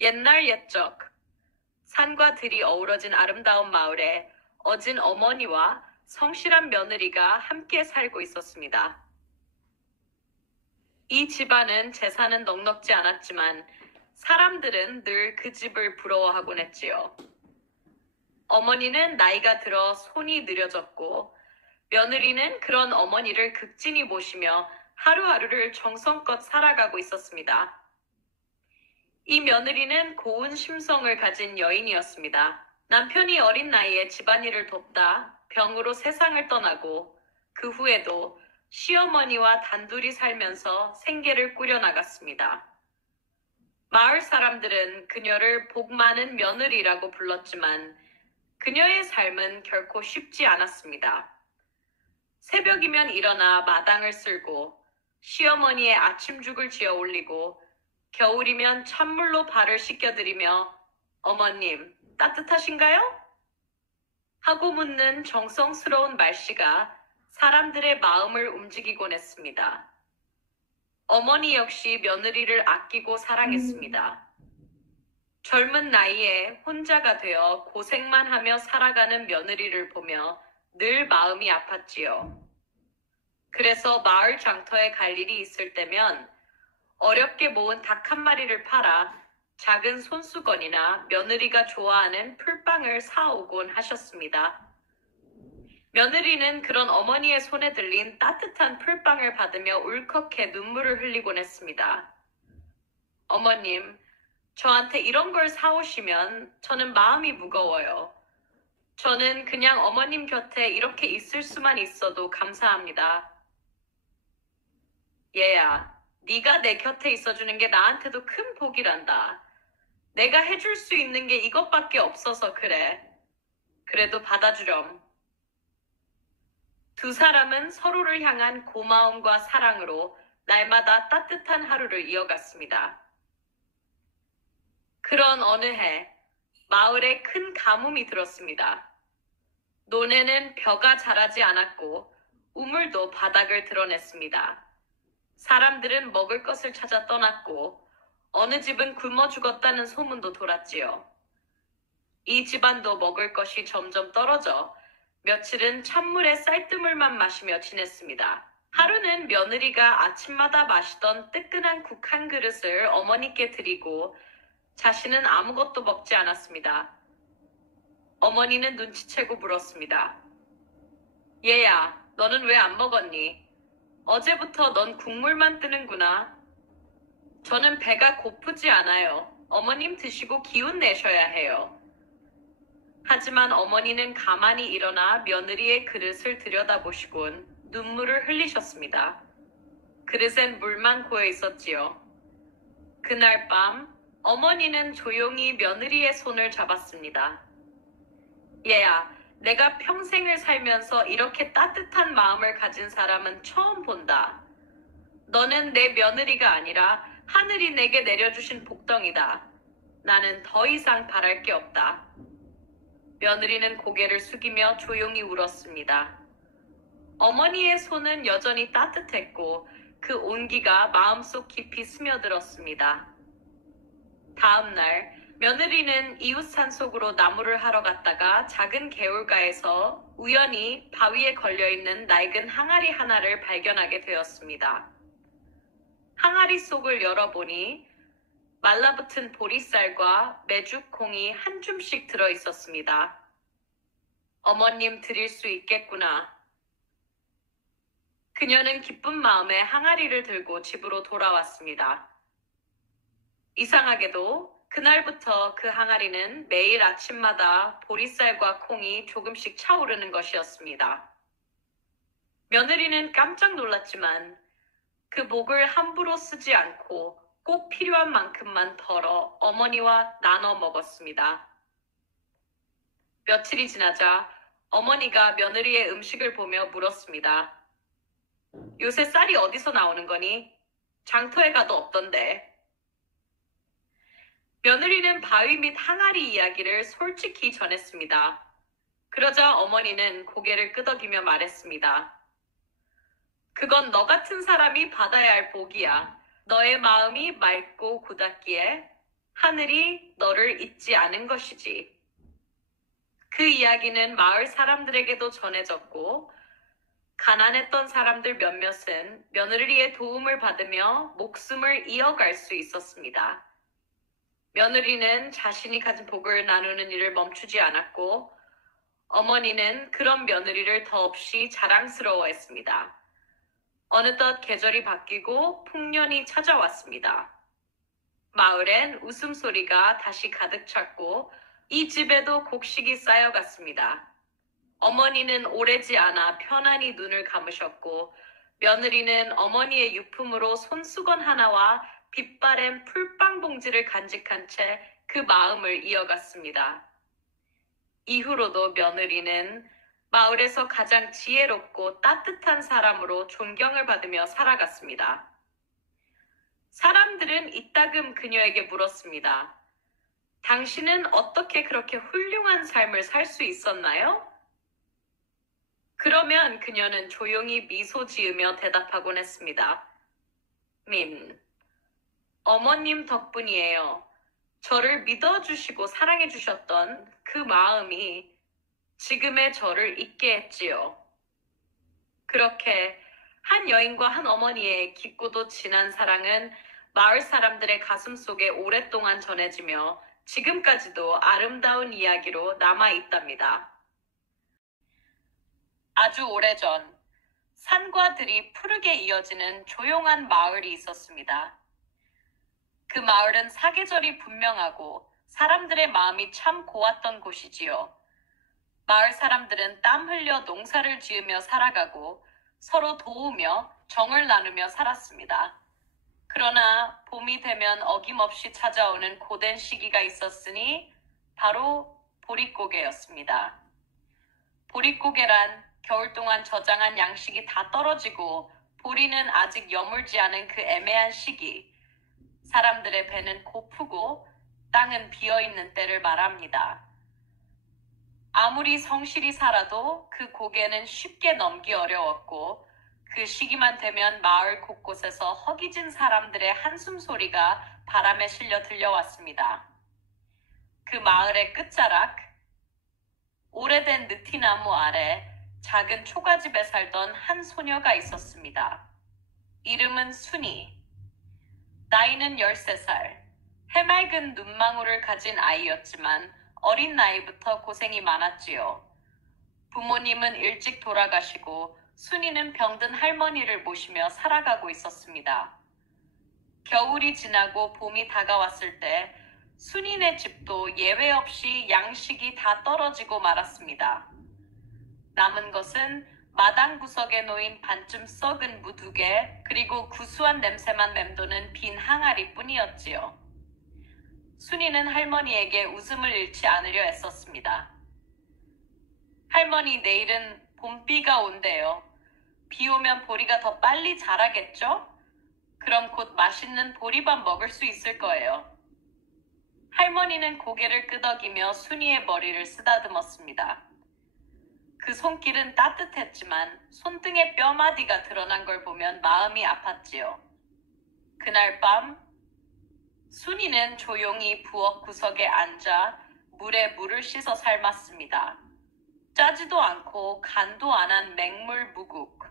옛날 옛적, 산과 들이 어우러진 아름다운 마을에 어진 어머니와 성실한 며느리가 함께 살고 있었습니다. 이 집안은 재산은 넉넉지 않았지만 사람들은 늘 그 집을 부러워하곤 했지요. 어머니는 나이가 들어 손이 느려졌고 며느리는 그런 어머니를 극진히 모시며 하루하루를 정성껏 살아가고 있었습니다. 이 며느리는 고운 심성을 가진 여인이었습니다. 남편이 어린 나이에 집안일을 돕다 병으로 세상을 떠나고 그 후에도 시어머니와 단둘이 살면서 생계를 꾸려나갔습니다. 마을 사람들은 그녀를 복 많은 며느리라고 불렀지만 그녀의 삶은 결코 쉽지 않았습니다. 새벽이면 일어나 마당을 쓸고 시어머니의 아침죽을 지어 올리고 겨울이면 찬물로 발을 씻겨드리며 어머님, 따뜻하신가요? 하고 묻는 정성스러운 말씨가 사람들의 마음을 움직이곤 했습니다. 어머니 역시 며느리를 아끼고 사랑했습니다. 젊은 나이에 혼자가 되어 고생만 하며 살아가는 며느리를 보며 늘 마음이 아팠지요. 그래서 마을 장터에 갈 일이 있을 때면 어렵게 모은 닭 한 마리를 팔아 작은 손수건이나 며느리가 좋아하는 풀빵을 사오곤 하셨습니다. 며느리는 그런 어머니의 손에 들린 따뜻한 풀빵을 받으며 울컥해 눈물을 흘리곤 했습니다. 어머님, 저한테 이런 걸 사오시면 저는 마음이 무거워요. 저는 그냥 어머님 곁에 이렇게 있을 수만 있어도 감사합니다. 얘야, 네가 내 곁에 있어주는 게 나한테도 큰 복이란다. 내가 해줄 수 있는 게 이것밖에 없어서 그래. 그래도 받아주렴. 두 사람은 서로를 향한 고마움과 사랑으로 날마다 따뜻한 하루를 이어갔습니다. 그런 어느 해, 마을에 큰 가뭄이 들었습니다. 논에는 벼가 자라지 않았고 우물도 바닥을 드러냈습니다. 사람들은 먹을 것을 찾아 떠났고 어느 집은 굶어 죽었다는 소문도 돌았지요. 이 집안도 먹을 것이 점점 떨어져 며칠은 찬물에 쌀뜨물만 마시며 지냈습니다. 하루는 며느리가 아침마다 마시던 뜨끈한 국 한 그릇을 어머니께 드리고 자신은 아무것도 먹지 않았습니다. 어머니는 눈치채고 물었습니다. 얘야, 너는 왜 안 먹었니? 어제부터 넌 국물만 뜨는구나. 저는 배가 고프지 않아요. 어머님 드시고 기운 내셔야 해요. 하지만 어머니는 가만히 일어나 며느리의 그릇을 들여다보시곤 눈물을 흘리셨습니다. 그릇엔 물만 고여 있었지요. 그날 밤 어머니는 조용히 며느리의 손을 잡았습니다. 얘야, 내가 평생을 살면서 이렇게 따뜻한 마음을 가진 사람은 처음 본다. 너는 내 며느리가 아니라 하늘이 내게 내려주신 복덩이다. 나는 더 이상 바랄 게 없다. 며느리는 고개를 숙이며 조용히 울었습니다. 어머니의 손은 여전히 따뜻했고 그 온기가 마음속 깊이 스며들었습니다. 다음 날 며느리는 이웃 산속으로 나무를 하러 갔다가 작은 개울가에서 우연히 바위에 걸려있는 낡은 항아리 하나를 발견하게 되었습니다. 항아리 속을 열어보니 말라붙은 보리쌀과 메죽콩이 한 줌씩 들어있었습니다. 어머님 드릴 수 있겠구나. 그녀는 기쁜 마음에 항아리를 들고 집으로 돌아왔습니다. 이상하게도 그날부터 그 항아리는 매일 아침마다 보리쌀과 콩이 조금씩 차오르는 것이었습니다. 며느리는 깜짝 놀랐지만 그 목을 함부로 쓰지 않고 꼭 필요한 만큼만 덜어 어머니와 나눠 먹었습니다. 며칠이 지나자 어머니가 며느리의 음식을 보며 물었습니다. 요새 쌀이 어디서 나오는 거니? 장터에 가도 없던데. 며느리는 바위 및 항아리 이야기를 솔직히 전했습니다. 그러자 어머니는 고개를 끄덕이며 말했습니다. 그건 너 같은 사람이 받아야 할 복이야. 너의 마음이 맑고 굳었기에 하늘이 너를 잊지 않은 것이지. 그 이야기는 마을 사람들에게도 전해졌고, 가난했던 사람들 몇몇은 며느리의 도움을 받으며 목숨을 이어갈 수 있었습니다. 며느리는 자신이 가진 복을 나누는 일을 멈추지 않았고, 어머니는 그런 며느리를 더없이 자랑스러워했습니다. 어느덧 계절이 바뀌고 풍년이 찾아왔습니다. 마을엔 웃음소리가 다시 가득 찼고 이 집에도 곡식이 쌓여갔습니다. 어머니는 오래지 않아 편안히 눈을 감으셨고 며느리는 어머니의 유품으로 손수건 하나와 빛바랜 풀빵 봉지를 간직한 채 그 마음을 이어갔습니다. 이후로도 며느리는 마을에서 가장 지혜롭고 따뜻한 사람으로 존경을 받으며 살아갔습니다. 사람들은 이따금 그녀에게 물었습니다. 당신은 어떻게 그렇게 훌륭한 삶을 살 수 있었나요? 그러면 그녀는 조용히 미소 지으며 대답하곤 했습니다. 어머님 덕분이에요. 저를 믿어주시고 사랑해주셨던 그 마음이 지금의 저를 있게 했지요. 그렇게 한 여인과 한 어머니의 깊고도 진한 사랑은 마을 사람들의 가슴 속에 오랫동안 전해지며 지금까지도 아름다운 이야기로 남아있답니다. 아주 오래전 산과 들이 푸르게 이어지는 조용한 마을이 있었습니다. 그 마을은 사계절이 분명하고 사람들의 마음이 참 고왔던 곳이지요. 마을 사람들은 땀 흘려 농사를 지으며 살아가고 서로 도우며 정을 나누며 살았습니다. 그러나 봄이 되면 어김없이 찾아오는 고된 시기가 있었으니 바로 보릿고개였습니다. 보릿고개란 겨울 동안 저장한 양식이 다 떨어지고 보리는 아직 여물지 않은 그 애매한 시기, 사람들의 배는 고프고 땅은 비어있는 때를 말합니다. 아무리 성실히 살아도 그 고개는 쉽게 넘기 어려웠고 그 시기만 되면 마을 곳곳에서 허기진 사람들의 한숨 소리가 바람에 실려 들려왔습니다. 그 마을의 끝자락, 오래된 느티나무 아래 작은 초가집에 살던 한 소녀가 있었습니다. 이름은 순이. 나이는 13살. 해맑은 눈망울을 가진 아이였지만 어린 나이부터 고생이 많았지요. 부모님은 일찍 돌아가시고 순이는 병든 할머니를 모시며 살아가고 있었습니다. 겨울이 지나고 봄이 다가왔을 때 순이네 집도 예외 없이 양식이 다 떨어지고 말았습니다. 남은 것은 마당 구석에 놓인 반쯤 썩은 무두개 그리고 구수한 냄새만 맴도는 빈 항아리 뿐이었지요. 순이는 할머니에게 웃음을 잃지 않으려 애썼습니다. 할머니, 내일은 봄비가 온대요. 비 오면 보리가 더 빨리 자라겠죠? 그럼 곧 맛있는 보리밥 먹을 수 있을 거예요. 할머니는 고개를 끄덕이며 순이의 머리를 쓰다듬었습니다. 그 손길은 따뜻했지만 손등에 뼈마디가 드러난 걸 보면 마음이 아팠지요. 그날 밤 순이는 조용히 부엌 구석에 앉아 물에 물을 씻어 삶았습니다. 짜지도 않고 간도 안 한 맹물 무국.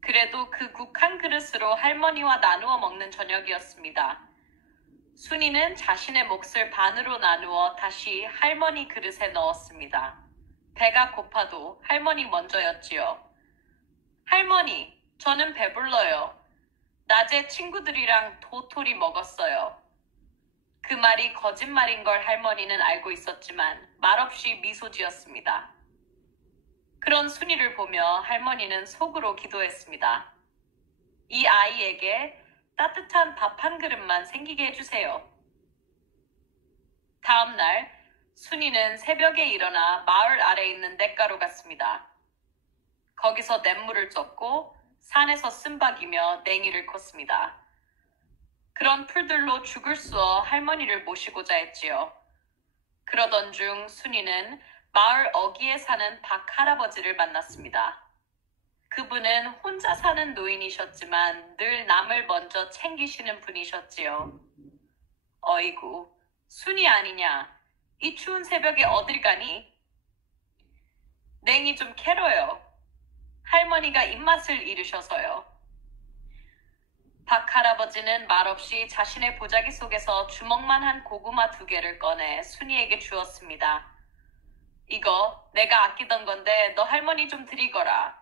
그래도 그 국 한 그릇으로 할머니와 나누어 먹는 저녁이었습니다. 순이는 자신의 몫을 반으로 나누어 다시 할머니 그릇에 넣었습니다. 배가 고파도 할머니 먼저였지요. 할머니, 저는 배불러요. 낮에 친구들이랑 도토리 먹었어요. 그 말이 거짓말인 걸 할머니는 알고 있었지만 말없이 미소 지었습니다. 그런 순이를 보며 할머니는 속으로 기도했습니다. 이 아이에게 따뜻한 밥 한 그릇만 생기게 해주세요. 다음 날 순이는 새벽에 일어나 마을 아래에 있는 냇가로 갔습니다. 거기서 냇물을 쫓고 산에서 쓴박이며 냉이를 컸습니다. 그런 풀들로 죽을 쑤어 할머니를 모시고자 했지요. 그러던 중 순이는 마을 어귀에 사는 박 할아버지를 만났습니다. 그분은 혼자 사는 노인이셨지만 늘 남을 먼저 챙기시는 분이셨지요. 어이구, 순이 아니냐. 이 추운 새벽에 어딜 가니? 냉이 좀 캐러요. 할머니가 입맛을 잃으셔서요. 박 할아버지는 말없이 자신의 보자기 속에서 주먹만한 고구마 2개를 꺼내 순이에게 주었습니다. 이거 내가 아끼던 건데 너 할머니 좀 드리거라.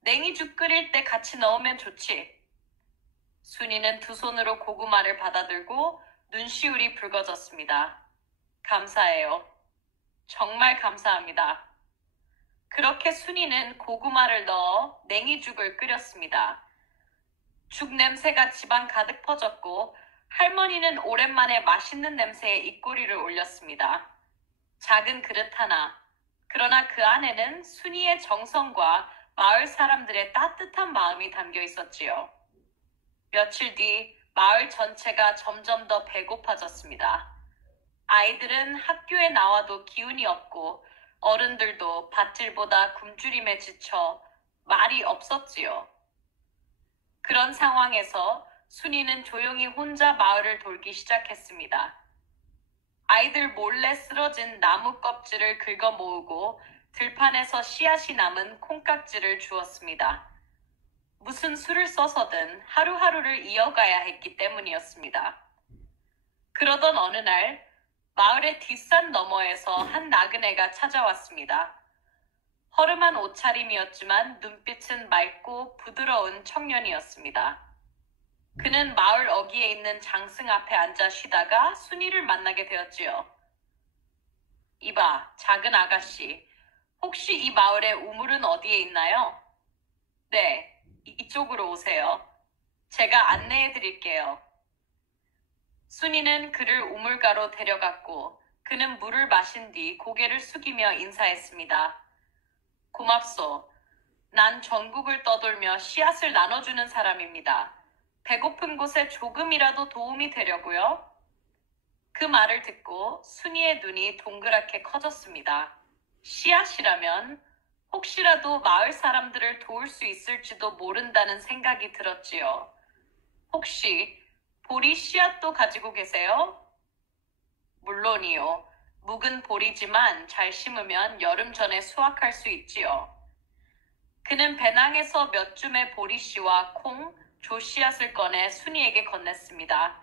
냉이죽 끓일 때 같이 넣으면 좋지. 순이는 2손으로 고구마를 받아들고 눈시울이 붉어졌습니다. 감사해요. 정말 감사합니다. 그렇게 순이는 고구마를 넣어 냉이죽을 끓였습니다. 죽 냄새가 집안 가득 퍼졌고 할머니는 오랜만에 맛있는 냄새에 입꼬리를 올렸습니다. 작은 그릇 하나. 그러나 그 안에는 순이의 정성과 마을 사람들의 따뜻한 마음이 담겨 있었지요. 며칠 뒤 마을 전체가 점점 더 배고파졌습니다. 아이들은 학교에 나와도 기운이 없고 어른들도 밭일보다 굶주림에 지쳐 말이 없었지요. 그런 상황에서 순이는 조용히 혼자 마을을 돌기 시작했습니다. 아이들 몰래 쓰러진 나무 껍질을 긁어 모으고 들판에서 씨앗이 남은 콩깍지를 주었습니다. 무슨 수를 써서든 하루하루를 이어가야 했기 때문이었습니다. 그러던 어느 날 마을의 뒷산 너머에서 한 나그네가 찾아왔습니다. 허름한 옷차림이었지만 눈빛은 맑고 부드러운 청년이었습니다. 그는 마을 어귀에 있는 장승 앞에 앉아 쉬다가 순이를 만나게 되었지요. 이봐, 작은 아가씨. 혹시 이 마을의 우물은 어디에 있나요? 네, 이쪽으로 오세요. 제가 안내해 드릴게요. 순이는 그를 우물가로 데려갔고 그는 물을 마신 뒤 고개를 숙이며 인사했습니다. 고맙소. 난 전국을 떠돌며 씨앗을 나눠주는 사람입니다. 배고픈 곳에 조금이라도 도움이 되려고요. 그 말을 듣고 순이의 눈이 동그랗게 커졌습니다. 씨앗이라면 혹시라도 마을 사람들을 도울 수 있을지도 모른다는 생각이 들었지요. 혹시 보리 씨앗도 가지고 계세요? 물론이요. 묵은 보리지만 잘 심으면 여름 전에 수확할 수 있지요. 그는 배낭에서 몇 줌의 보리씨와 콩, 조씨앗을 꺼내 순이에게 건넸습니다.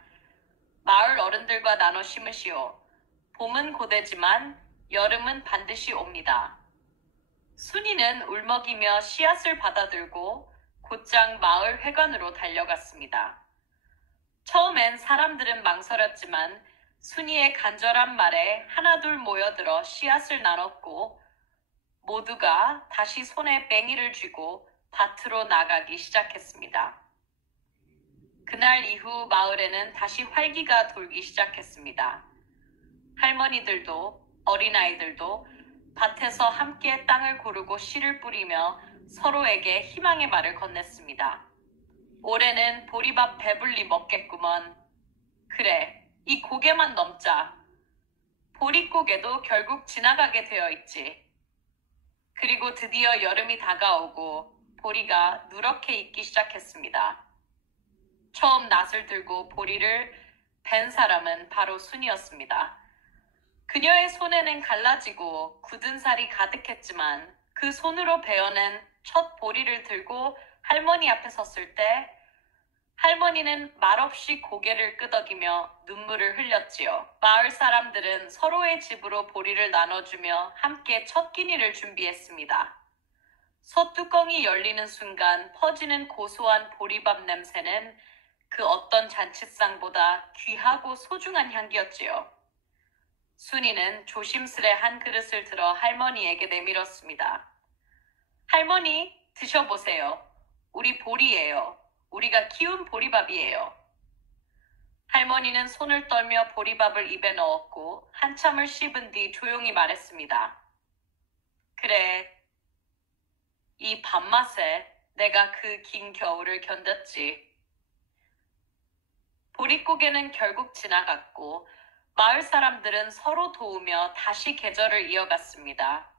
마을 어른들과 나눠 심으시오. 봄은 고되지만 여름은 반드시 옵니다. 순이는 울먹이며 씨앗을 받아들고 곧장 마을 회관으로 달려갔습니다. 처음엔 사람들은 망설였지만 순이의 간절한 말에 하나둘 모여들어 씨앗을 나눴고 모두가 다시 손에 뺑이를 쥐고 밭으로 나가기 시작했습니다. 그날 이후 마을에는 다시 활기가 돌기 시작했습니다. 할머니들도 어린아이들도 밭에서 함께 땅을 고르고 씨를 뿌리며 서로에게 희망의 말을 건넸습니다. 올해는 보리밥 배불리 먹겠구먼. 그래, 이 고개만 넘자. 보릿고개도 결국 지나가게 되어 있지. 그리고 드디어 여름이 다가오고 보리가 누렇게 익기 시작했습니다. 처음 낫을 들고 보리를 벤 사람은 바로 순이었습니다. 그녀의 손에는 갈라지고 굳은 살이 가득했지만 그 손으로 베어낸 첫 보리를 들고 할머니 앞에 섰을 때 할머니는 말없이 고개를 끄덕이며 눈물을 흘렸지요. 마을 사람들은 서로의 집으로 보리를 나눠주며 함께 첫 끼니를 준비했습니다. 솥뚜껑이 열리는 순간 퍼지는 고소한 보리밥 냄새는 그 어떤 잔치상보다 귀하고 소중한 향기였지요. 순이는 조심스레 한 그릇을 들어 할머니에게 내밀었습니다. 할머니, 드셔보세요. 우리 보리예요. 우리가 키운 보리밥이에요. 할머니는 손을 떨며 보리밥을 입에 넣었고 한참을 씹은 뒤 조용히 말했습니다. 그래, 이 밥맛에 내가 그 긴 겨울을 견뎠지. 보릿고개는 결국 지나갔고 마을 사람들은 서로 도우며 다시 계절을 이어갔습니다.